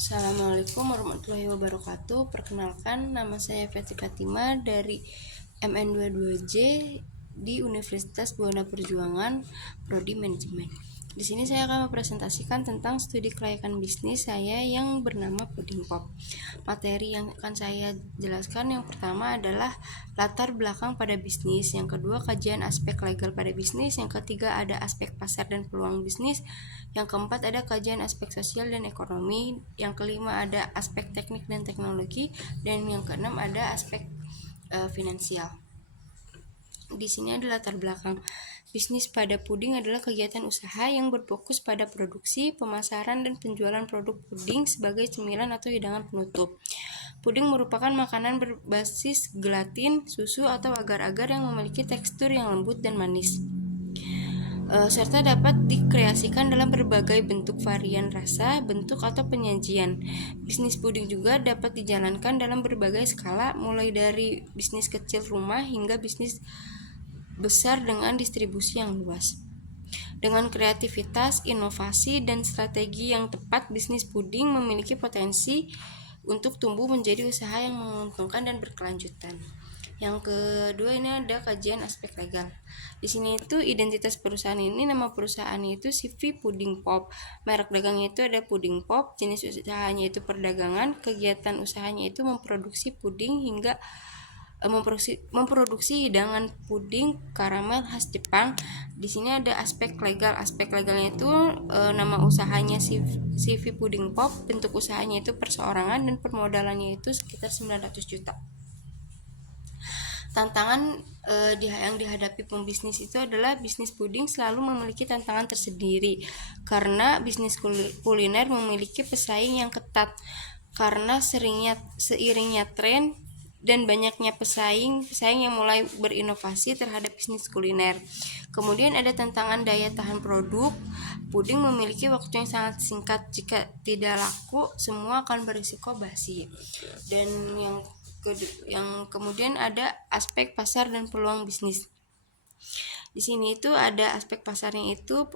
Assalamualaikum warahmatullahi wabarakatuh. Perkenalkan, nama saya Feti Fatima dari MN22J di Universitas Buana Perjuangan, Prodi Manajemen. Di sini saya akan mempresentasikan tentang studi kelayakan bisnis saya yang bernama Puding Pop. Materi yang akan saya jelaskan yang pertama adalah latar belakang pada bisnis, yang kedua kajian aspek legal pada bisnis, yang ketiga ada aspek pasar dan peluang bisnis, yang keempat ada kajian aspek sosial dan ekonomi, yang kelima ada aspek teknik dan teknologi, dan yang keenam ada aspek finansial. Di sini ada latar belakang. Bisnis pada puding adalah kegiatan usaha yang berfokus pada produksi, pemasaran, dan penjualan produk puding sebagai cemilan atau hidangan penutup. Puding merupakan makanan berbasis gelatin, susu, atau agar-agar yang memiliki tekstur yang lembut dan manis, serta dapat dikreasikan dalam berbagai bentuk varian rasa, bentuk, atau penyajian. Bisnis puding juga dapat dijalankan dalam berbagai skala, mulai dari bisnis kecil rumah hingga bisnis besar dengan distribusi yang luas. Dengan kreativitas, inovasi, dan strategi yang tepat, bisnis puding memiliki potensi untuk tumbuh menjadi usaha yang menguntungkan dan berkelanjutan. Yang kedua, ini ada kajian aspek legal. Di sini itu identitas perusahaan ini, nama perusahaannya itu CV Puding Pop. Merek dagangnya itu ada Puding Pop, jenis usahanya itu perdagangan, kegiatan usahanya itu memproduksi puding hingga memproduksi hidangan puding karamel khas Jepang. Di sini ada aspek legal. Aspek legalnya itu nama usahanya CV Puding Pop, bentuk usahanya itu perseorangan, dan permodalannya itu sekitar 900 juta. Tantangan yang dihadapi pembisnis itu adalah bisnis puding selalu memiliki tantangan tersendiri karena bisnis kuliner memiliki pesaing yang ketat karena seiringnya tren dan banyaknya pesaing yang mulai berinovasi terhadap bisnis kuliner. Kemudian ada tantangan daya tahan produk. Puding memiliki waktu yang sangat singkat, jika tidak laku semua akan berisiko basi. Dan yang kemudian ada aspek pasar dan peluang bisnis. Di sini itu ada aspek pasarnya itu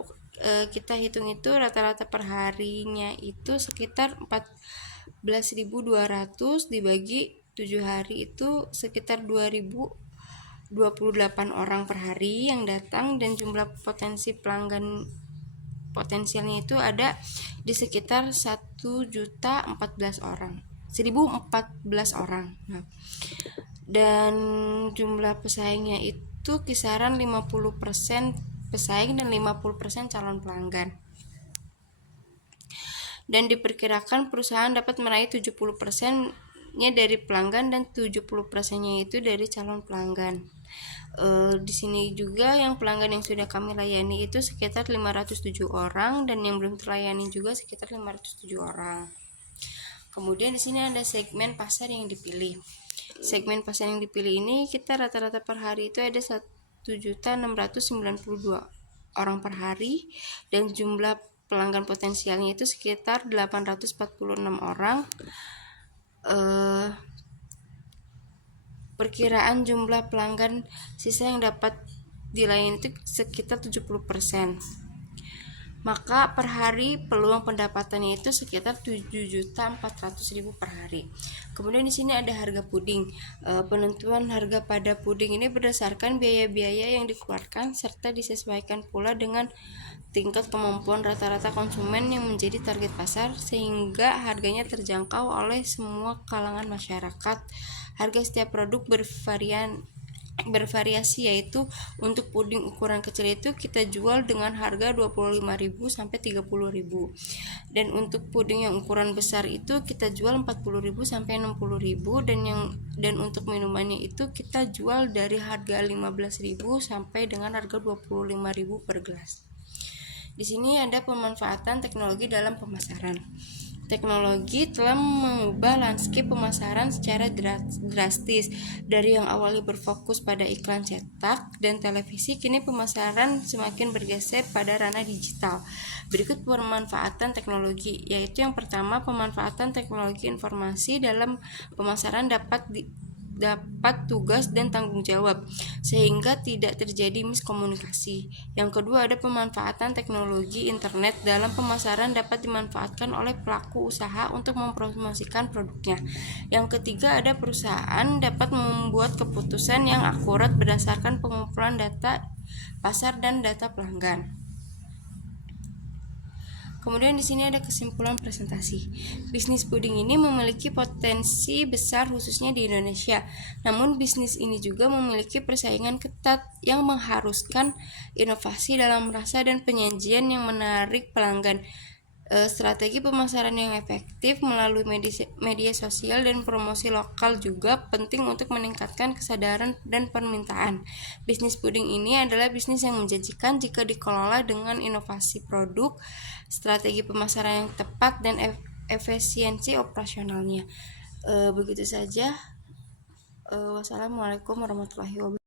kita hitung itu rata-rata per harinya itu sekitar 14.200 dibagi 7 hari itu sekitar 2.028 orang per hari yang datang, dan jumlah potensi pelanggan potensialnya itu ada di sekitar 1.014 orang. Nah, dan jumlah pesaingnya itu kisaran 50% pesaing dan 50% calon pelanggan. Dan diperkirakan perusahaan dapat meraih 70%-nya dari pelanggan dan 70%-nya itu dari calon pelanggan. Di sini juga yang pelanggan yang sudah kami layani itu sekitar 507 orang, dan yang belum terlayani juga sekitar 507 orang. Kemudian di sini ada segmen pasar yang dipilih. Segmen pasar yang dipilih ini kita rata-rata per hari itu ada 1.692 orang per hari, dan jumlah pelanggan potensialnya itu sekitar 846 orang. Perkiraan jumlah pelanggan sisa yang dapat dilayani itu sekitar 70%. Maka per hari peluang pendapatannya itu sekitar 7.400.000 per hari. Kemudian di sini ada harga puding. Penentuan harga pada puding ini berdasarkan biaya-biaya yang dikeluarkan serta disesuaikan pula dengan tingkat kemampuan rata-rata konsumen yang menjadi target pasar, sehingga harganya terjangkau oleh semua kalangan masyarakat. Harga setiap produk bervariasi, yaitu untuk puding ukuran kecil itu kita jual dengan harga 25.000 sampai 30.000, dan untuk puding yang ukuran besar itu kita jual 40.000 sampai 60.000, dan untuk minumannya itu kita jual dari harga 15.000 sampai dengan harga 25.000 per gelas. Di sini ada pemanfaatan teknologi dalam pemasaran. Teknologi telah mengubah landscape pemasaran secara drastis. Dari yang awalnya berfokus pada iklan cetak dan televisi, kini pemasaran semakin bergeser pada ranah digital. Berikut pemanfaatan teknologi, yaitu yang pertama, pemanfaatan teknologi informasi dalam pemasaran dapat dapat tugas dan tanggung jawab, sehingga tidak terjadi miskomunikasi. Yang kedua, ada pemanfaatan teknologi internet dalam pemasaran dapat dimanfaatkan oleh pelaku usaha untuk mempromosikan produknya. Yang ketiga, ada perusahaan dapat membuat keputusan yang akurat berdasarkan pengumpulan data pasar dan data pelanggan. Kemudian di sini ada kesimpulan presentasi. Bisnis puding ini memiliki potensi besar khususnya di Indonesia. Namun bisnis ini juga memiliki persaingan ketat yang mengharuskan inovasi dalam rasa dan penyajian yang menarik pelanggan. Strategi pemasaran yang efektif melalui media sosial dan promosi lokal juga penting untuk meningkatkan kesadaran dan permintaan. Bisnis puding ini adalah bisnis yang menjanjikan jika dikelola dengan inovasi produk, strategi pemasaran yang tepat, dan efisiensi operasionalnya. Begitu saja. Wassalamualaikum warahmatullahi wabarakatuh.